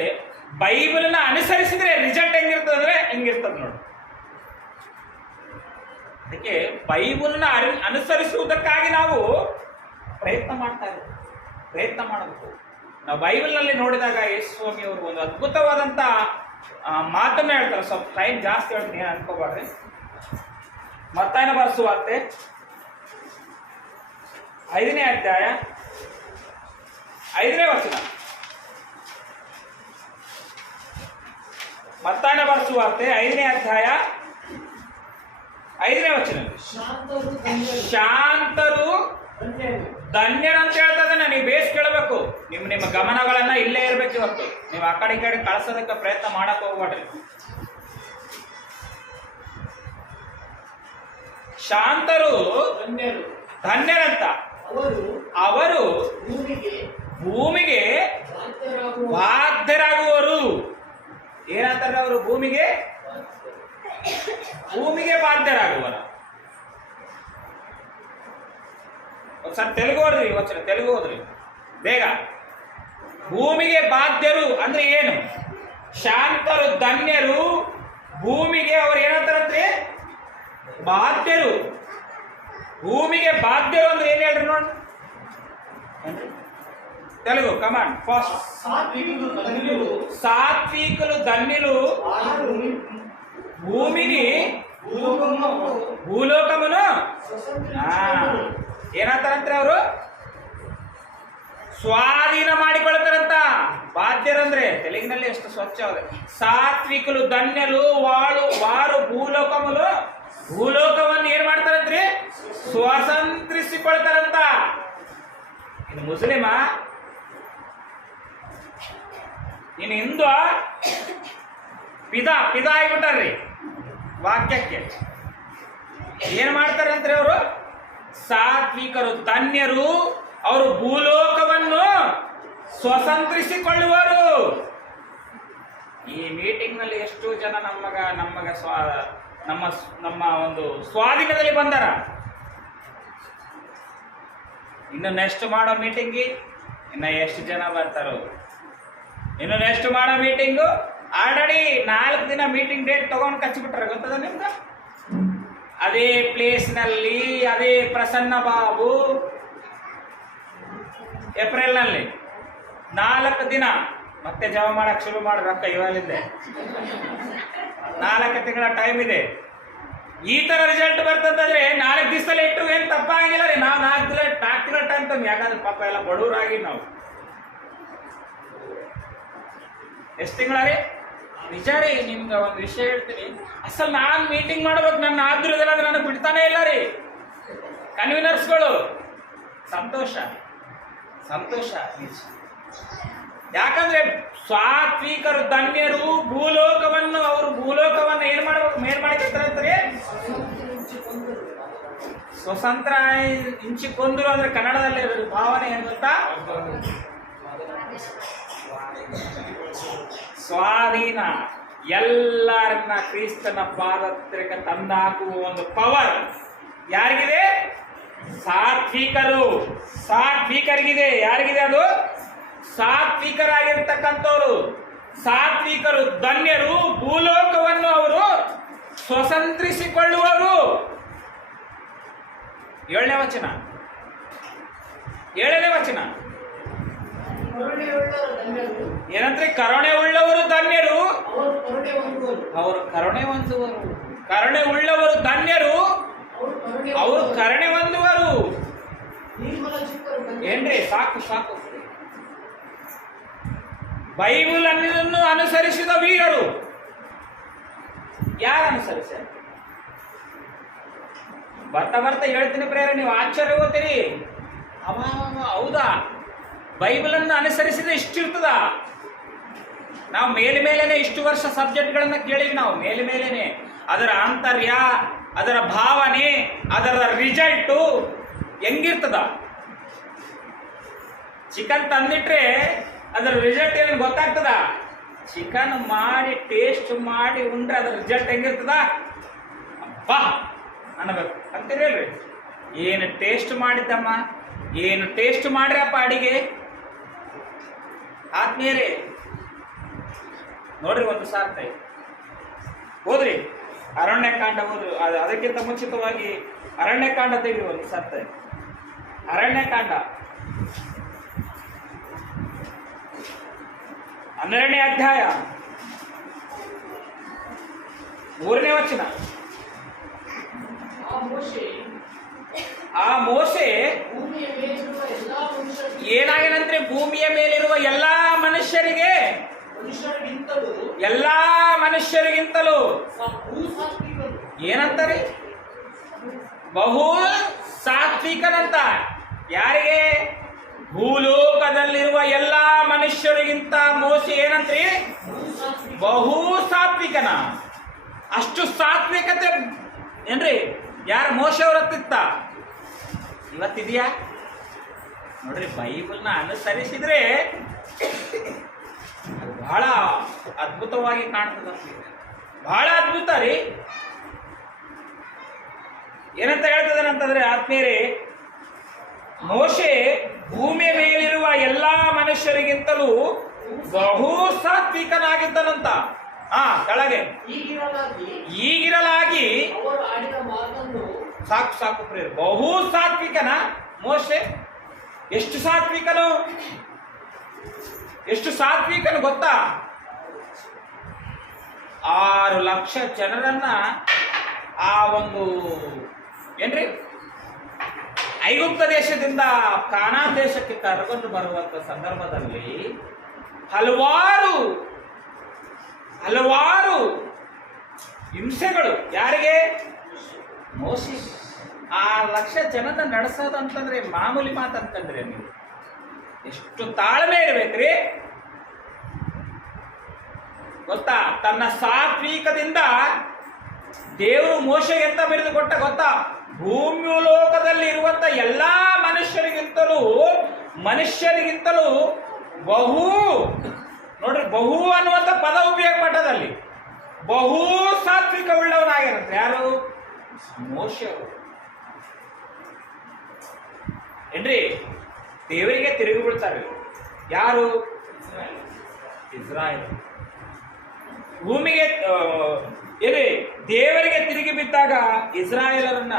ಬೈಬಲ್ನ ಅನುಸರಿಸಿದ್ರೆ ರಿಸಲ್ಟ್ ಹೆಂಗಿರ್ತದೆ ಅಂದ್ರೆ ಹೆಂಗಿರ್ತದೆ ನೋಡಿ. ಅದಕ್ಕೆ ಬೈಬಲ್ನ ಅನುಸರಿಸುವುದಕ್ಕಾಗಿ ನಾವು ಪ್ರಯತ್ನ ಮಾಡಬೇಕು. ನಾವು ಬೈಬಲ್ನಲ್ಲಿ ನೋಡಿದಾಗ ಯೇಸು ಸ್ವಾಮಿ ಅವರು ಒಂದು ಅದ್ಭುತವಾದಂಥ ಮಾತನ್ನ ಹೇಳ್ತಾರೆ. ಸ್ವಲ್ಪ ಟೈಮ್ ಜಾಸ್ತಿ ಹೇಳ್ತೀನಿ, ಅನ್ಕೋಬಾರ್ರಿ. ಮತ್ತಾಯನ ಬರೆಸುವಾರ್ತೆ 5ನೇ ಅಧ್ಯಾಯ 5ನೇ ವಚನ. ಮತ್ತಾಯನ ಬರೆಸುವಾರ್ತೆ 5ನೇ ಅಧ್ಯಾಯ 5ನೇ ವಚನ. ಶಾಂತರು ಧನ್ಯರಂತ ಹೇಳ್ತಾ ಇದ್ದಾನೆ. ನೀವು ಬೇಸ್ ಕೇಳಬೇಕು. ನಿಮ್ಮ ಗಮನಗಳನ್ನ ಇಲ್ಲೇ ಇರ್ಬೇಕು. ಇವತ್ತು ನೀವು ಆ ಕಡೆ ಈ ಕಡೆ ಕಳ್ಸೋದಕ್ಕೆ ಪ್ರಯತ್ನ ಮಾಡಕ್ ಹೋಗ್ಬೇಡ್ರಿ. ಶಾಂತರು ಧನ್ಯರಂತ ಅವರು ಭೂಮಿಗೆ ಬಾಧ್ಯರಾಗುವರು. ಏನಂತಾರೆ ಅವರು? ಭೂಮಿಗೆ ಬಾಧ್ಯರಾಗುವರ. ಒಂದ್ಸರಿ ತೆಲುಗು ಓದ್ರಿ, ವಚನ ತೆಲುಗು ಓದ್ರಿ ಬೇಗ. ಭೂಮಿಗೆ ಬಾಧ್ಯರು ಅಂದ್ರೆ ಏನು? ಶಾಂತರು ಧನ್ಯರು, ಭೂಮಿಗೆ ಅವ್ರು ಏನಂತಾರಂದ್ರೆ ಬಾಧ್ಯರು. ಭೂಮಿಗೆ ಬಾಧ್ಯರು ಅಂದ್ರೆ ಏನ್ ಹೇಳ್ರಿ ನೋಡಿ ತೆಲುಗು. Command fast. ಸಾತ್ವಿಕಲು ధన్యులు భూమిని ಭೂಲೋಕమును ಏನಂತಾರಂದ್ರೆ ಅವರು ಸ್ವಾಧೀನ ಮಾಡಿಕೊಳ್ತಾರಂತ. ಬಾಧ್ಯರಂದ್ರೆ ತೆಲುಗಿನಲ್ಲಿ ಎಷ್ಟು ಸ್ವಚ್ಛವಾದ. ಸಾತ್ವಿಕಲು ಧನ್ಯರು ವಾರು ಭೂಲೋಕವನ್ನು ಏನ್ ಮಾಡ್ತಾರಂತ್ರಿ? ಸ್ವಾತಂತ್ರಿಸಿಕೊಳ್ತಾರಂತ. ಇನ್ನು ಮುಸ್ಲಿಮ, ಇನ್ನು ಹಿಂದೂ ಪಿದಾ ಆಗಿಬಿಟ್ಟಾರ್ರಿ ವಾಕ್ಯಕ್ಕೆ. ಏನ್ ಮಾಡ್ತಾರಂದ್ರೆ ಅವರು ಸಾತ್ವಿಕರು ಧನ್ಯರು, ಅವರು ಭೂಲೋಕವನ್ನು ಸ್ವತಂತ್ರಿಸಿಕೊಳ್ಳುವರು. ಈ ಮೀಟಿಂಗ್ ನಲ್ಲಿ ಎಷ್ಟು ಜನ ನಮ್ಮ ಒಂದು ಸ್ವಾಧೀನದಲ್ಲಿ ಬಂದಾರ. ಇನ್ನು ನೆಕ್ಸ್ಟ್ ಮಾಡೋ ಮೀಟಿಂಗ್ ಇನ್ನು ಎಷ್ಟು ಜನ ಬರ್ತಾರೋ? ಇನ್ನು ನೆಕ್ಸ್ಟ್ ಮಾಡೋ ಮೀಟಿಂಗು ಆಲ್ರೆಡಿ 4 ದಿನ ಮೀಟಿಂಗ್ ಡೇಟ್ ತಗೊಂಡು ಕಚ್ಚಿಬಿಟ್ರೆ, ಗೊತ್ತದ ನಿಮ್ಗೆ? ಅದೇ ಪ್ಲೇಸ್ನಲ್ಲಿ ಅದೇ ಪ್ರಸನ್ನ ಬಾಬು ಏಪ್ರಿಲ್ನಲ್ಲಿ 4 ದಿನ ಮತ್ತೆ ಜಮಾ ಮಾಡಕ್ ಶುರು ಮಾಡಿ ರೊಕ್ಕ. ಇವಾಗಲಿಂದೆ 4 ತಿಂಗಳ ಟೈಮ್ ಇದೆ. ಈ ತರ ರಿಸಲ್ಟ್ ಬರ್ತಂತಂದ್ರೆ 4 ದಿವಸದಲ್ಲಿ ಇಟ್ಟು ಏನ್ ತಪ್ಪಾಗಿಲ್ಲ ರೀ. ನಾವು 4 ತಿಂಗಳ ಟೈಮ್ ತಮ್ಮ. ಯಾಕಂದ್ರೆ ಪಾಪ ಎಲ್ಲ ಬಡವರಾಗಿ ನಾವು ಎಷ್ಟು ತಿಂಗಳ ರೀ? ನಿಜ ರೀ. ನಿಮ್ಗೆ ಒಂದು ವಿಷಯ ಹೇಳ್ತೀನಿ. ಅಸಲ್ ನಾನು ಮೀಟಿಂಗ್ ಮಾಡ್ಬೇಕು, ನನ್ನ ಆದ್ರದಿಲ್ಲ ಅಂದ್ರೆ ನನಗೆ ಬಿಡ್ತಾನೆ ಇಲ್ಲ ರೀ ಕನ್ವೀನರ್ಸ್ಗಳು. ಸಂತೋಷ ನಿಜ. ಯಾಕಂದ್ರೆ ಸಾತ್ವಿಕರು ಧನ್ಯರು, ಅವರು ಭೂಲೋಕವನ್ನು ಏನ್ ಮಾಡ್ಬೇಕು? ಮೇಲ್ ಮಾಡಿರ್ತಾರೆ ಸ್ವತಂತ್ರ ಇಂಚಿಕೊಂದ್ರು ಅಂದ್ರೆ ಕನ್ನಡದಲ್ಲಿ ಭಾವನೆ ಏನು ಗೊತ್ತಾ? ಸ್ವಾಧೀನ. ಎಲ್ಲರನ್ನ ಕ್ರಿಸ್ತನ ಪಾದತ್ರಕ್ಕೆ ತಂದಾಕುವ ಒಂದು ಪವರ್ ಯಾರಿಗಿದೆ? ಸಾತ್ವಿಕರಿಗಿದೆ. ಯಾರಿಗಿದೆ ಅದು? ಸಾತ್ವಿಕರಾಗಿರ್ತಕ್ಕಂಥವ್ರು. ಸಾತ್ವಿಕರು ಧನ್ಯರು, ಭೂಲೋಕವನ್ನು ಅವರು ಸ್ವತಂತ್ರಿಸಿಕೊಳ್ಳುವರು. 7ನೇ ವಚನ. ಏನಂದ್ರೆ ಕರುಣೆ ಉಳ್ಳವರು ಧನ್ಯರು, ಅವರು ಕರುಣೆ ಹೊಂದುವರು. ಕರುಣೆ ಉಳ್ಳವರು ಧನ್ಯರು, ಅವರು ಕರುಣೆ ಹೊಂದುವರು. ಏನ್ರಿ? ಸಾಕು. ಬೈಬಲ್ ಅನ್ನೋದನ್ನು ಅನುಸರಿಸಿದ ವೀರರು ಯಾರು ಅನುಸರಿಸ್ಯಾರ? ಬರ್ತಾ ಹೇಳ್ತೀನಿ ಪ್ರೇರೆ, ನೀವು ಆಶ್ಚರ್ಯ ಹೋಗ್ತೀರಿ. ಹೌದಾ? ಬೈಬಲ್ ಅನ್ನು ಅನುಸರಿಸಿದ ಇಷ್ಟಿರ್ತದ? ನಾವು ಮೇಲೇನೆ ಇಷ್ಟು ವರ್ಷ ಸಬ್ಜೆಕ್ಟ್ಗಳನ್ನ ಕೇಳಿವಿ. ನಾವು ಮೇಲೇನೆ ಅದರ ಆಂತರ್ಯ, ಅದರ ಭಾವನೆ, ಅದರ ರಿಸಲ್ಟು ಹೆಂಗಿರ್ತದ? ಚಿಕನ್ ತಂದಿಟ್ರೆ ಅದರ ರಿಸಲ್ಟ್ ಏನು ಗೊತ್ತಾಗ್ತದ? ಚಿಕನ್ ಮಾಡಿ ಟೇಸ್ಟ್ ಮಾಡಿ ಉಂಡ್ರೆ ಅದರ ರಿಸಲ್ಟ್ ಹೆಂಗಿರ್ತದ? ಅಬ್ಬಾ ಅನ್ನಬೇಕು ಅಂತೀರಲ್ರಿ. ಏನು ಟೇಸ್ಟ್ ಮಾಡಿದ್ದಮ್ಮ, ಏನು ಟೇಸ್ಟ್ ಮಾಡ್ರಪ್ಪ ಅಡಿಗೆ. ಆದ್ಮೇಲೆ ನೋಡ್ರಿ, ಒಂದು ಸಾರ್ಥ ಹೋದ್ರಿ ಅರಣ್ಯಕಾಂಡ ಹೋದ್ರು. ಅದಕ್ಕಿಂತ ಮುಂಚಿತವಾಗಿ ಅರಣ್ಯಕಾಂಡ ತೆಗ್ರಿ, ಒಂದು ಸಾರ್ಥ. ಅರಣ್ಯಕಾಂಡ 12ನೇ ಅಧ್ಯಾಯ 3ನೇ ವಚನ. ಆ ಮೋಶೆ ಏನಾಗೇನಂದ್ರೆ ಭೂಮಿಯ ಮೇಲಿರುವ ಎಲ್ಲಾ ಮನುಷ್ಯರಿಗಿಂತಲೂ ಏನಂತಾರೆ? ಬಹು ಸಾತ್ವಿಕನಂತ. ಯಾರಿಗೆ? ಭೂಲೋಕದಲ್ಲಿರುವ ಎಲ್ಲಾ ಮನುಷ್ಯರಿಗಿಂತ ಮೋಶೆ ಏನಂತ್ರಿ? ಬಹು ಸಾತ್ವಿಕನ. ಅಷ್ಟು ಸಾತ್ವಿಕತೆ ಏನ್ರಿ? ಯಾರು? ಮೋಶೆ ಅವ್ರ ಹತ್ತಿತ್ತ. ಇವತ್ತಿದೆಯಾ? ನೋಡ್ರಿ, ಬೈಬಲ್ನ ಅನುಸರಿಸಿದ್ರೆ ಬಹಳ ಅದ್ಭುತವಾಗಿ ಕಾಣ್ತದ. ಬಹಳ ಅದ್ಭುತ ರೀ. ಏನಂತ ಹೇಳ್ತದನಂತಂದ್ರೆ ಆತ್ಮೀಯರೇ, ಮೋಶೆ ಭೂಮಿಯ ಮೇಲಿರುವ ಎಲ್ಲಾ ಮನುಷ್ಯರಿಗಿಂತಲೂ ಬಹು ಸಾತ್ವಿಕನಾಗಿದ್ದನಂತ. ಕೆಳಗೆ ಈಗಿರಲಾಗಿ ಸಾಕು ಪ್ರಿಯ. ಬಹು ಸಾತ್ವಿಕನ ಮೋಶೆ. ಎಷ್ಟು ಸಾತ್ವಿಕನು ಗೊತ್ತಾ? 6 ಲಕ್ಷ ಜನರನ್ನ ಆ ಒಂದು ಏನ್ರಿ ಐಗುಪ್ತ ದೇಶದಿಂದ ಕಾನಾನ್ ದೇಶಕ್ಕೆ ಕರೆಕೊಂಡು ಬರುವಂತ ಸಂದರ್ಭದಲ್ಲಿ ಹಲವಾರು ಹಿಂಸೆಗಳು. ಯಾರಿಗೆ? ಮೋಶೆ. 6 ಲಕ್ಷ ಜನನ ನಡೆಸೋದಂತಂದ್ರೆ ಮಾಮೂಲಿ ಮಾತಂತಂದ್ರೆ ನೀವು ಎಷ್ಟು ತಾಳ್ಮೆ ಇರ್ಬೇಕ್ರಿ ಗೊತ್ತಾ? ತನ್ನ ಸಾತ್ವಿಕದಿಂದ ದೇವರು ಮೋಶೆಗೆ ಎಂತ ಬಿರಿದು ಕೊಟ್ಟ ಗೊತ್ತಾ? ಭೂಮಿ ಲೋಕದಲ್ಲಿ ಇರುವಂತ ಎಲ್ಲಾ ಮನುಷ್ಯರಿಗಿಂತಲೂ ಬಹು, ನೋಡ್ರಿ, ಬಹು ಅನ್ನುವಂತ ಪದ ಉಪಯೋಗ ಪಟ್ಟದಲ್ಲಿ ಬಹು ಸಾತ್ವಿಕ ಉಳ್ಳವನಾಗಿರುತ್ತೆ. ಯಾರು? ಮೋಶೆ ಅವರು. ಏನ್ರಿ? ದೇವರಿಗೆ ತಿರುಗಿ ಬಿಡ್ತಾರೆ. ಯಾರು? ಇಸ್ರಾಯೇಲ್. ಭೂಮಿಗೆ ಏನೇ ದೇವರಿಗೆ ತಿರುಗಿ ಬಿದ್ದಾಗ ಇಸ್ರಾಯೇಲರನ್ನ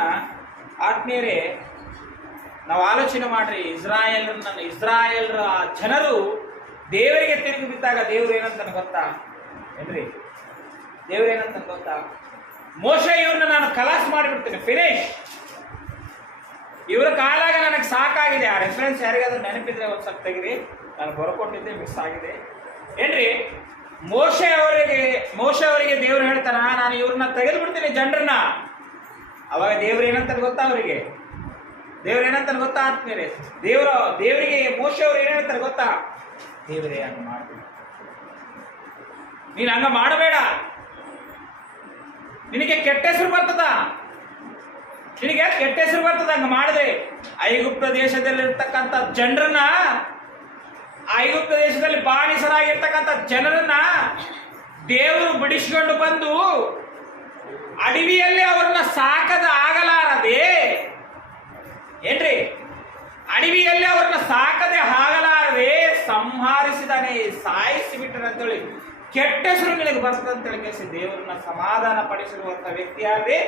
ಆತ್ಮೀಯರೇ ನಾವು ಆಲೋಚನೆ ಮಾಡ್ರಿ. ಇಸ್ರಾಯೇಲರ ಜನರು ದೇವರಿಗೆ ತಿರುಗಿ ಬಿದ್ದಾಗ ದೇವರು ಏನಂತ ಗೊತ್ತಾ? ಏನ್ರಿ? ದೇವ್ರು ಏನಂತ ಗೊತ್ತಾ? ಮೋಶೆ ಇವ್ರನ್ನ ನಾನು ಖಲಾಸ್ ಮಾಡಿಬಿಡ್ತೇನೆ, ಫಿನಿಶ್. ಇವರ ಕಾಲಾಗ ನನಗೆ ಸಾಕಾಗಿದೆ. ಆ ರೆಫರೆನ್ಸ್ ಯಾರಿಗಾದ್ರೂ ನೆನಪಿದ್ರೆ ಒಂದು ಸ್ವಲ್ಪ ತೆಗಿರಿ. ನಾನು ಬರ್ಕೊಂಡಿದ್ದೆ, ಮಿಸ್ ಆಗಿದೆ. ಏನ್ರಿ? ಮೋಶೆ ಅವರಿಗೆ ದೇವ್ರು ಹೇಳ್ತಾನ, ನಾನು ಇವ್ರನ್ನ ತೆಗೆದು ಬಿಡ್ತೀನಿ ಜನರನ್ನ. ಅವಾಗ ದೇವ್ರು ಏನಂತ ಗೊತ್ತಾ? ದೇವ್ರು ಏನಂತ ಗೊತ್ತಾ ಆತ್ಮೀಯರೇ? ದೇವರಿಗೆ ಮೋಶೆ ಅವ್ರು ಏನ್ ಹೇಳ್ತಾರೆ ಗೊತ್ತಾ? ದೇವರೇ ಹಂಗ ಮಾಡ್ಬೇಡ, ನೀನು ಹಂಗ ಮಾಡಬೇಡ, ನಿನಗೆ ಕೆಟ್ಟ ಹೆಸರು ಬರ್ತದ. ನಿನಗೆ ಕೆಟ್ಟ ಹೆಸರು ಬರ್ತದೆ ಹಂಗ ಮಾಡಿದ್ರೆ. ಐಗುಪ್ತ ದೇಶದಲ್ಲಿರ್ತಕ್ಕಂಥ ಜನರನ್ನ, ಐಗುಪ್ತ ದೇಶದಲ್ಲಿ ಬಾಣಿಸರಾಗಿರ್ತಕ್ಕಂಥ ಜನರನ್ನ ದೇವರು ಬಿಡಿಸಿಕೊಂಡು ಬಂದು ಅಡವಿಯಲ್ಲಿ ಅವ್ರನ್ನ ಸಾಕದ ಆಗಲಾರದೆ ಏನ್ರಿ, ಅಡವಿಯಲ್ಲಿ ಅವ್ರನ್ನ ಸಾಕದೆ ಆಗಲಾರದೆ ಸಂಹರಿಸಿದಾನೆ, ಸಾಯಿಸಿ ಬಿಟ್ಟನಂತೇಳಿ ಕೆಟ್ಟ ಹೆಸರು ನಿನಗೆ ಬರ್ತದೆ ಅಂತೇಳಿ ಕೇಳಿಸಿ ದೇವರನ್ನ ಸಮಾಧಾನ ಪಡಿಸಿರುವಂತ ವ್ಯಕ್ತಿ ಯಾರೇ?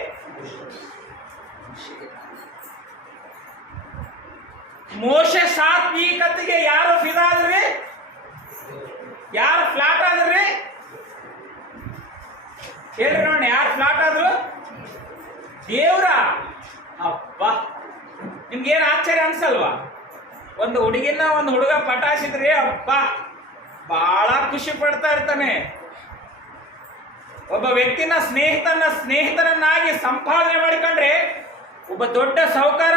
ಮೋಶೆ ಸಾತ್ವಿಕತೆಗೆ ಯಾರು ಫಿದಾ ಆದ್ರಿ? ಯಾರು ಫ್ಲಾಟ್ ಆದ್ರಿ? ಹೇಳ್ರಿ ನೋಡಿ, ಯಾರು ಫ್ಲಾಟ್ ಆದ್ರು? ದೇವ್ರ. ಅಪ್ಪ, ನಿಮ್ಗೇನು ಆಶ್ಚರ್ಯ ಅನ್ಸಲ್ವಾ? ಒಂದು ಹುಡುಗಿನ ಒಂದು ಹುಡುಗ ಪಟಾಯಿಸಿದ್ರಿ, ಅಪ್ಪ ಬಹಳ ಖುಷಿ ಪಡ್ತಾ ಇರ್ತಾನೆ. ಒಬ್ಬ ವ್ಯಕ್ತಿನ ಸ್ನೇಹಿತನನ್ನಾಗಿ ಸಂಪಾದನೆ ಮಾಡಿಕೊಂಡ್ರೆ, ಒಬ್ಬ ದೊಡ್ಡ ಸಾಹುಕಾರ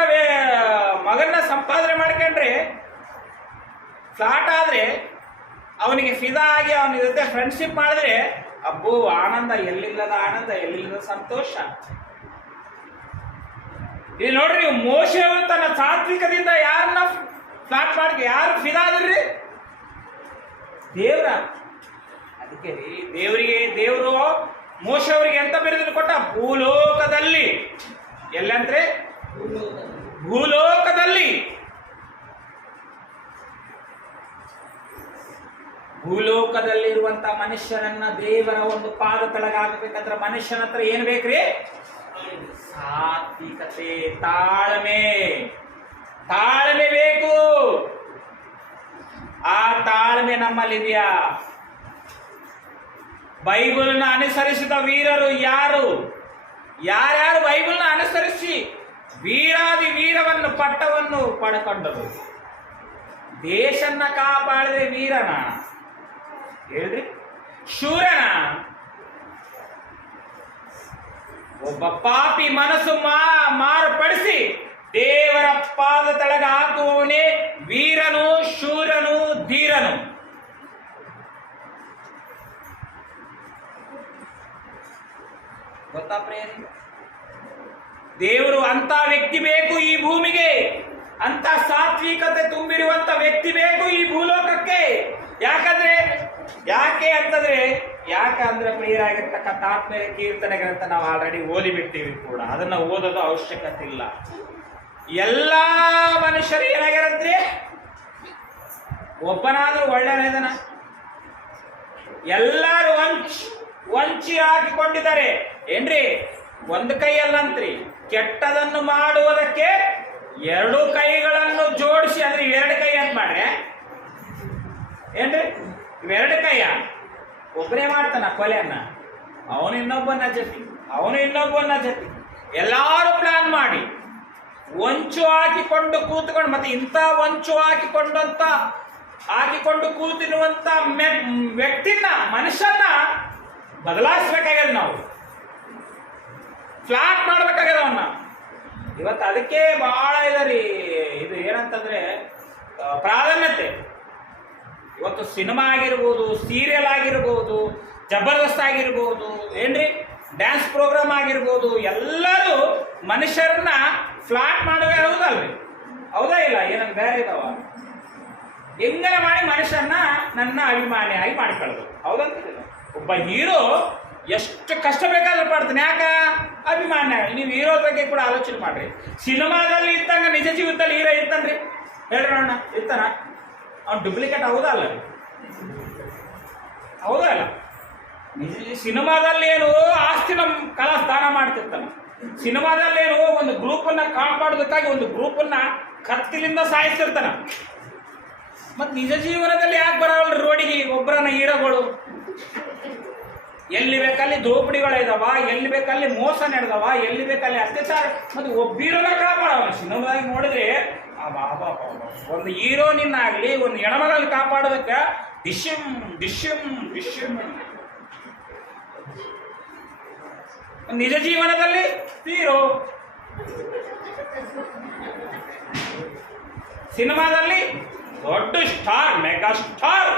ಮಗನ್ನ ಸಂಪಾದನೆ ಮಾಡ್ಕೊಂಡ್ರೆ, ಫ್ಲಾಟ್ ಆದ್ರೆ ಅವನಿಗೆ ಫಿದಾ ಆಗಿ ಅವನ ಜೊತೆ ಫ್ರೆಂಡ್ಶಿಪ್ ಮಾಡಿದ್ರೆ, ಅಬ್ಬೋ ಆನಂದ, ಎಲ್ಲಿಲ್ಲದ ಆನಂದ, ಎಲ್ಲಿಲ್ಲದ ಸಂತೋಷ. ಇಲ್ಲಿ ನೋಡ್ರಿ, ನೀವು ಮೋಶೆ ತನ್ನ ಸಾತ್ವಿಕದಿಂದ ಯಾರನ್ನ ಫ್ಲಾಟ್ ಮಾಡಿ ಯಾರು ಫಿದಾ ಆದ್ರಿ? ದೇವ್ರ. ಅದಕ್ಕೆ ರೀ, ದೇವರು ಮೋಶೆ ಅವರಿಗೆ ಎಂತ ಬಿರುದನ್ನು ಕೊಟ್ಟ? ಭೂಲೋಕದಲ್ಲಿ. ಎಲ್ಲಂದ್ರೆ ಭೂಲೋಕದಲ್ಲಿ. ಭೂಲೋಕದಲ್ಲಿರುವಂತ ಮನುಷ್ಯನನ್ನ ದೇವರ ಒಂದು ಪಾದ ಕೆಳಗಾಗಬೇಕಂದ್ರೆ ಮನುಷ್ಯನ ಹತ್ರ ಏನ್ ಬೇಕ್ರಿ? ಸಾತ್ವಿಕತೆ, ತಾಳ್ಮೆ ಬೇಕು. ಆ ತಾಳ್ಮೆ ನಮ್ಮಲ್ಲಿದೆಯಾ? ಬೈಬಲ್ನ ಅನುಸರಿಸಿದ ವೀರರು ಯಾರು? ಯಾರ್ಯಾರು ಬೈಬಲ್ನ ಅನುಸರಿಸಿ ವೀರಾದಿ ವೀರವನ್ನು ಪಟ್ಟವನ್ನು ಪಡ್ಕೊಂಡರು? ದೇಶನ್ನ ಕಾಪಾಡಿದ್ರೆ ವೀರನ? ಹೇಳ್ರಿ, ಶೂರನ? ಒಬ್ಬ ಪಾಪಿ ಮನಸ್ಸು ಮಾರ್ಪಡಿಸಿ ದೇವರ ಪಾದ ತಳಗ ಹಾಕುವವನೇ ವೀರನು, ಶೂರನು, ಧೀರನು. ಗೊತ್ತಾ ಪ್ರೇರಿ? ದೇವರು ಅಂತ ವ್ಯಕ್ತಿ ಬೇಕು ಈ ಭೂಮಿಗೆ, ಅಂತ ಸಾತ್ವಿಕತೆ ತುಂಬಿರುವಂತ ವ್ಯಕ್ತಿ ಬೇಕು ಈ ಭೂಲೋಕಕ್ಕೆ. ಯಾಕಂದ್ರೆ ಪ್ರಿಯರಾಗಿರ್ತಕ್ಕಂಥ ಆತ್ಮೀಯ ಕೀರ್ತನೆಗಳಂತ ನಾವು ಆಲ್ರೆಡಿ ಓದಿಬಿಡ್ತೀವಿ ಕೂಡ, ಅದನ್ನ ಓದೋದು ಅವಶ್ಯಕತೆ ಇಲ್ಲ. ಎಲ್ಲಾ ಮನುಷ್ಯರು ಏನಾಗಿರಂದ್ರೆ, ಒಬ್ಬನಾದ್ರೂ ಒಳ್ಳೆಯದನ? ಎಲ್ಲರೂ ವಂಚಿ ಹಾಕಿಕೊಂಡಿದ್ದಾರೆ ಏನ್ರಿ? ಒಂದು ಕೈಯಲ್ಲಂತ್ರಿ, ಕೆಟ್ಟದನ್ನು ಮಾಡುವುದಕ್ಕೆ ಎರಡು ಕೈಗಳನ್ನು ಜೋಡಿಸಿ, ಅಂದ್ರೆ ಎರಡು ಕೈ ಅಂತ ಮಾಡ್ರೆ ಏನ್ರಿ? ಇವೆರಡು ಕೈಯ? ಒಬ್ಬನೇ ಮಾಡ್ತಾನ ಕೊಲೆಯನ್ನ, ಅವನು ಇನ್ನೊಬ್ಬನ ಜೊತೆ ಎಲ್ಲಾರು ಪ್ಲಾನ್ ಮಾಡಿ ವಂಚು ಹಾಕಿಕೊಂಡು ಕೂತ್ಕೊಂಡು, ಮತ್ತೆ ಇಂಥ ವಂಚು ಹಾಕಿಕೊಂಡು ಕೂತಿರುವಂತ ವ್ಯಕ್ತಿನ, ಮನುಷ್ಯನ ಬದಲಾಯಿಸ್ಬೇಕಾಗ್ಯದ. ನಾವು ಫ್ಲಾಟ್ ಮಾಡ್ಬೇಕಾಗ್ಯದ ಅವನ್ನ. ಇವತ್ತು ಅದಕ್ಕೆ ಬಹಳ ಇದರಿ, ಇದು ಏನಂತಂದ್ರೆ ಪ್ರಾಧಾನ್ಯತೆ. ಇವತ್ತು ಸಿನಿಮಾ ಆಗಿರ್ಬೋದು, ಸೀರಿಯಲ್ ಆಗಿರ್ಬೋದು, ಜಬರ್ದಸ್ತ್ ಆಗಿರ್ಬೋದು, ಏನ್ರಿ ಡ್ಯಾನ್ಸ್ ಪ್ರೋಗ್ರಾಮ್ ಆಗಿರ್ಬೋದು, ಎಲ್ಲರೂ ಮನುಷ್ಯರನ್ನ ಫ್ಲಾಟ್ ಮಾಡುವೆ. ಹೌದಲ್ರಿ? ಹೌದಾ ಇಲ್ಲ? ಏನಂತ ಬೇರೆ ಇದಾವ? ಹೆಂಗನ ಮಾಡಿ ಮನುಷ್ಯನ ನನ್ನ ಅಭಿಮಾನಿಯಾಗಿ ಮಾಡಿಕೊಳ್ಳೋದು. ಹೌದಂತಿಲ್ಲ? ಒಬ್ಬ ಹೀರೋ ಎಷ್ಟು ಕಷ್ಟ ಬೇಕಾದ್ರೂ ಪಡ್ತಾನೆ. ಯಾಕ? ಅಭಿಮಾನ. ನೀವು ಹೀರೋ ಬಗ್ಗೆ ಕೂಡ ಆಲೋಚನೆ ಮಾಡ್ರಿ. ಸಿನಿಮಾದಲ್ಲಿ ಇದ್ದಂಗ ನಿಜ ಜೀವಿತದಲ್ಲಿ ಹೀರೋ ಇರ್ತಾನ್ರಿ? ಹೇಳ್ರಿ ನೋಡೋಣ, ಇರ್ತಾನ? ಅವ್ನು ಡೂಪ್ಲಿಕೇಟ್ ಹೌದಾ ಅಲ್ಲ? ಹೌದಾ ಇಲ್ಲ? ಸಿನಿಮಾದಲ್ಲೇನು ಆಸ್ತಿನ ಕಲಾಸ್ಥಾನ ಮಾಡ್ತಿರ್ತಾನ. ಸಿನಿಮಾದಲ್ಲೇನು ಒಂದು ಗ್ರೂಪನ್ನ ಕಾಪಾಡೋದಕ್ಕಾಗಿ ಒಂದು ಗ್ರೂಪನ್ನ ಕತ್ತಿಲಿಂದ ಸಾಯಿಸ್ತಿರ್ತಾನ. ಮತ್ ನಿಜ ಜೀವನದಲ್ಲಿ ಯಾಕೆ ಬರವಲ್ರಿ ರೋಡಿಗೆ ಒಬ್ಬರನ್ನ ಹೀರೋಗಳು? ಎಲ್ಲಿ ಬೇಕಲ್ಲಿ ದೋಪಿಡಿಗಳಿದಾವ, ಎಲ್ಲಿ ಬೇಕಲ್ಲಿ ಮೋಸ ನಡೆದವ, ಎಲ್ಲಿ ಬೇಕಲ್ಲಿ ಅತ್ಯಾಚಾರ, ಮತ್ತೆ ಒಬ್ಬೀರೋನ ಕಾಪಾಡವ. ಸಿನಿಮಾದಾಗ ನೋಡಿದ್ರೆ ಒಂದು ಹೀರೋನಿನ್ನಾಗ್ಲಿ ಒಂದು ಹೆಣ್ಮಗಳಲ್ಲಿ ಕಾಪಾಡೋದಕ್ಕೆ ಡಿಶ್ಯಮ್. ನಿಜ ಜೀವನದಲ್ಲಿ ಹೀರೋ, ಸಿನಿಮಾದಲ್ಲಿ ದೊಡ್ಡ star, mega star,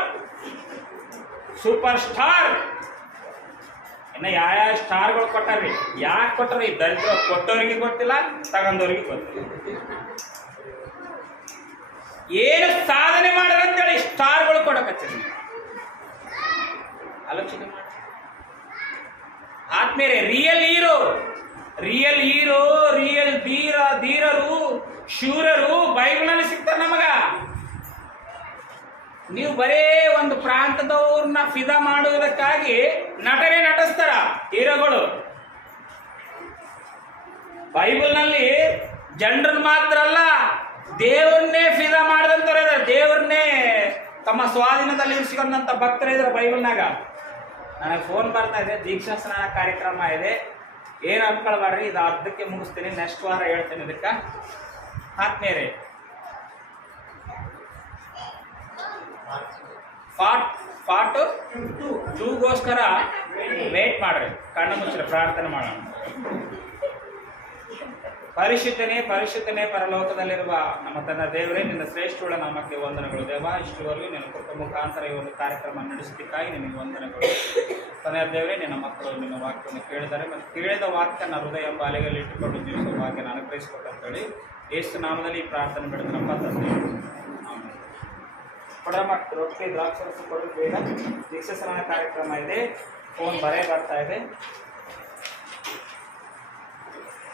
super star. ಇನ್ನು ಯಾವ ಸ್ಟಾರ್ಗಳು ಕೊಟ್ಟಾರ್ರಿ, ಯಾಕೆ ಕೊಟ್ಟಾರಿ? ದರಿದ್ರ ಕೊಟ್ಟವ್ರಿಗೆ ಗೊತ್ತಿಲ್ಲ, ತಗೊಂಡವ್ರಿಗೆ ಗೊತ್ತಿಲ್ಲ. ಏನು ಸಾಧನೆ ಮಾಡ್ರ ಅಂತೇಳಿ ಸ್ಟಾರ್ಗಳು ಕೊಡಕತ್ತೀರಿ. ಆಲೋಚನೆ ಮಾಡಿ ಆದ್ಮೇಲೆ ರಿಯಲ್ ಹೀರೋ, ರಿಯಲ್ ಧೀರರು, ಶೂರರು ಬೈಬಲ್ನಲ್ಲಿ ಸಿಗ್ತಾರೆ ನಮಗ. ನೀವು ಬರೇ ಒಂದು ಪ್ರಾಂತದವ್ರನ್ನ ಫಿದಾ ಮಾಡುವುದಕ್ಕಾಗಿ ನಟನೆ ನಟಿಸ್ತಾರ ಹೀರೋಗಳು. ಬೈಬಲ್ನಲ್ಲಿ ಜನರನ್ನ ಮಾತ್ರ ಅಲ್ಲ, ದೇವರನ್ನೇ ಫಿದಾ ಮಾಡಿದಂಥವ್ರು ಇದ್ದಾರೆ. ದೇವರನ್ನೇ ತಮ್ಮ ಸ್ವಾಧೀನದಲ್ಲಿ ಇರಿಸಿಕೊಂಡಂತ ಭಕ್ತರು ಇದ್ದಾರೆ ಬೈಬಲ್ನಾಗ. ನನಗೆ ಫೋನ್ ಬರ್ತಾ ಇದೆ, ದೀಕ್ಷಾ ಸ್ನಾನ ಕಾರ್ಯಕ್ರಮ ಇದೆ, ಏನು ಅನ್ಕೊಳ್ಬಾರ್ರಿ, ಇದು ಅರ್ಧಕ್ಕೆ ಮುಗಿಸ್ತೀನಿ, ನೆಕ್ಸ್ಟ್ ವಾರ ಹೇಳ್ತೀನಿ. ಇದಕ್ಕೆ ಆತ್ಮೇರೆ ಪಾರ್ಟ್ 2ಗೋಸ್ಕರ ವೇಟ್ ಮಾಡ್ರಿ. ಕಣ್ಣು ಮುಚ್ಚರಿ, ಪ್ರಾರ್ಥನೆ ಮಾಡೋಣ. ಪರಿಶುದ್ಧನೇ ಪರಿಶುದ್ಧನೇ ಪರಲೋಕದಲ್ಲಿರುವ ನಮ್ಮ ತನ್ನ ದೇವರೇ, ನಿನ್ನ ಶ್ರೇಷ್ಠವುಳ್ಳ ನಾಮಕ್ಕೆ ವಂದನೆಗಳು ದೇವ. ಇಷ್ಟುವರೆಗೂ ನಿನ್ನ ಕೃಪಾ ಮುಖಾಂತರ ಈ ಒಂದು ಕಾರ್ಯಕ್ರಮ ನಡೆಸಲಿಕ್ಕಾಗಿ ನಿನಗೆ ವಂದನೆಗಳು. ತಂದೆಯ ದೇವರೇ, ನಿನ್ನ ಮಕ್ಕಳು ನಿನ್ನ ವಾಕ್ಯವನ್ನು ಕೇಳಿದ್ದಾರೆ ಮತ್ತು ಕೇಳಿದ ವಾಕ್ಯನ ಹೃದಯ ಬಾಲಿಗೆಯಲ್ಲಿ ಇಟ್ಟುಕೊಂಡು ಜೀವಿಸುವ ವಾಕ್ಯನ ಅನುಗ್ರಹಿಸಿಕೊಟ್ಟಂತೇಳಿ ಯೇಸು ನಾಮದಲ್ಲಿ ಈ ಪ್ರಾರ್ಥನೆ ಬಿಡುತ್ತನಪ್ಪ ತಂದೆ. ಕೊಡಮ್ಮ ರೊಟ್ಟಿ ದ್ರಾಕ್ಷರಸ ಕೊಡೋದು ಬೇಡ. ದೀಕ್ಷಾ ಸ್ನಾನ ಕಾರ್ಯಕ್ರಮ ಇದೆ, ಫೋನ್ ಬರ್ತಾ ಇದೆ.